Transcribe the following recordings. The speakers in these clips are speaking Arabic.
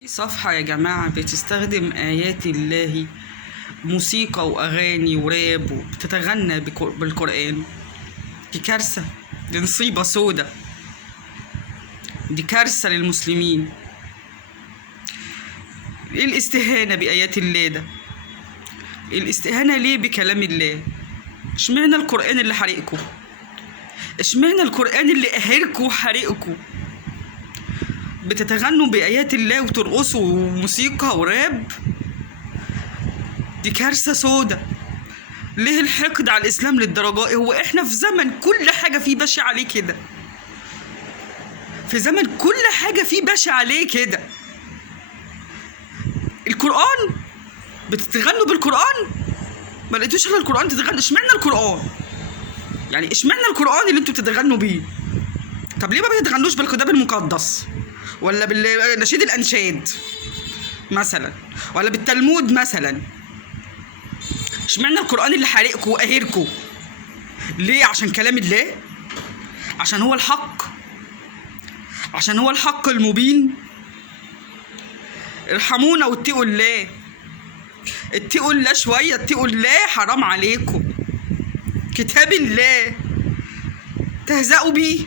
في صفحة يا جماعة بتستخدم آيات الله، موسيقى وأغاني وراب، وبتتغنى بالقرآن. دي كارثة، دي نصيبة سودة، دي كارثة للمسلمين. ايه الاستهانة بآيات الله ده؟ الاستهانة ليه بكلام الله؟ اشمعنى القرآن اللي حرقكم؟ اشمعنى القرآن اللي قاهركم وحرقكم؟ بتتغنوا بآيات الله وترقصوا موسيقى وراب؟ دي كارثة سودة. ليه الحقد على الإسلام للدرجة؟ هو إحنا في زمن كل حاجة فيه بشع عليه كده، في زمن كل حاجة فيه بشع عليه كده. القرآن بتتغنوا بالقرآن؟ ما لقيتوش إلا القرآن تتغنوا؟ اشمعنى القرآن؟ يعني اشمعنى القرآن اللي انتوا بتتغنوا بيه؟ طب ليه ما بتتغنوش بالكتاب المقدس، ولا بالنشيد الأنشاد مثلا، ولا بالتلمود مثلا؟ اشمعنى القرآن اللي حارقكم وقاهركم؟ ليه؟ عشان كلام الله؟ عشان هو الحق؟ عشان هو الحق المبين؟ ارحمونا واتقوا الله، اتقوا الله شوية، اتقوا الله، حرام عليكم. كتاب الله تهزأوا بيه،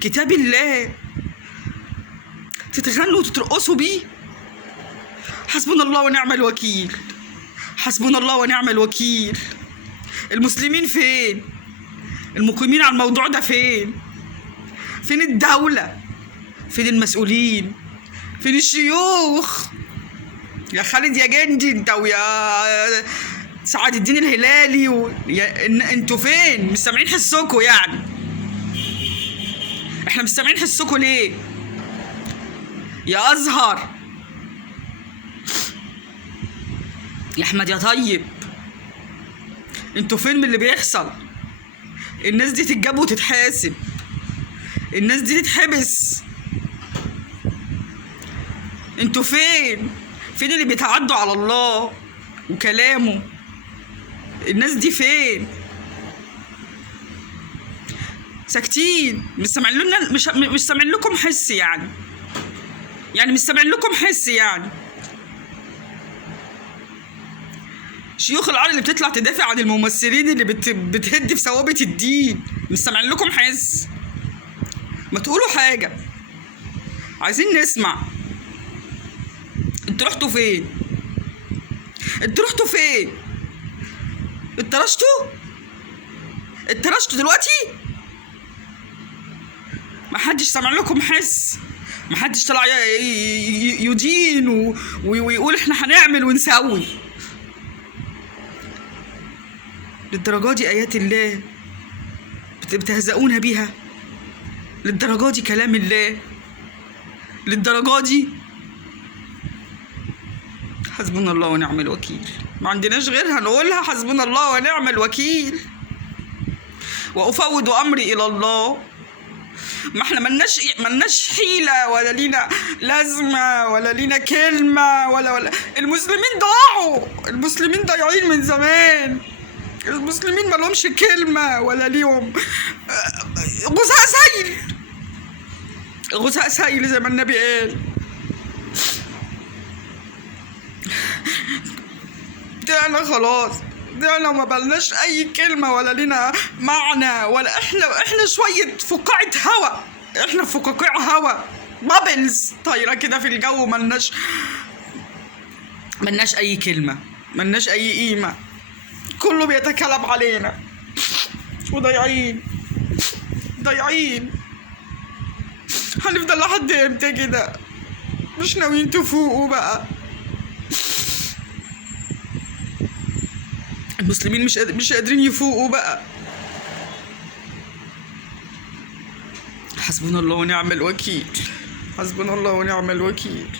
كتاب الله تتغنوا وتترقصوا بيه. حسبنا الله ونعم الوكيل، حسبنا الله ونعم الوكيل. المسلمين فين؟ المقيمين على الموضوع ده فين؟ فين الدولة؟ فين المسؤولين؟ فين الشيوخ؟ يا خالد يا جندي انت ويا سعد الدين الهلالي انتوا فين؟ مش سامعين حسكوا يعني؟ احنا مش سامعين حسكوا ليه؟ يا ازهر، يا احمد يا طيب، انتوا فين من اللي بيحصل؟ الناس دي تتجاب وتتحاسب، الناس دي تتحبس. انتوا فين؟ فين اللي بيتعدوا على الله وكلامه؟ الناس دي فين؟ ساكتين، مش سامعين لنا، مش سامعين لكم حس يعني مش سامعين لكم حس يعني. شيوخ العرب اللي بتطلع تدافع عن الممثلين اللي بتهد في ثوابت الدين، مش سامعين لكم حس. ما تقولوا حاجة، عايزين نسمع. انتوا رحتوا فين؟ انتوا رحتوا فين؟ اترشتوا دلوقتي؟ ما حدش سامع لكم حس، ما حدش طلع يدين ويقول احنا هنعمل ونسوي. للدرجة دي آيات الله بتهزؤون بيها؟ للدرجة دي كلام الله؟ للدرجة دي؟ حسبنا الله ونعم الوكيل. ما عندناش غيرها نقولها، حسبنا الله ونعم الوكيل. وأفوض أمري إلى الله. ما احنا ملناش حيلة، ولا لينا لازمة، ولا لينا كلمة، ولا المسلمين ضاعوا، المسلمين ضايعين من زمان. المسلمين ما لهمش كلمة ولا ليهم غثاء سيل زي ما النبي قال. ضعنا خلاص، ضعنا وما بلناش اي كلمة ولا لينا معنى، ولا احنا شوية فقاعة هوا، احنا فقاقيع هوا، بابلز طايرة كده في الجو، ملناش اي كلمة، ملناش اي قيمة. كله بيتكلم علينا وضايعين. هنفضل لحد امتى كده؟ مش ناويين تفوقوا بقى؟ المسلمين مش قادرين يفوقوا بقى. حسبنا الله ونعم الوكيل، حسبنا الله ونعم الوكيل.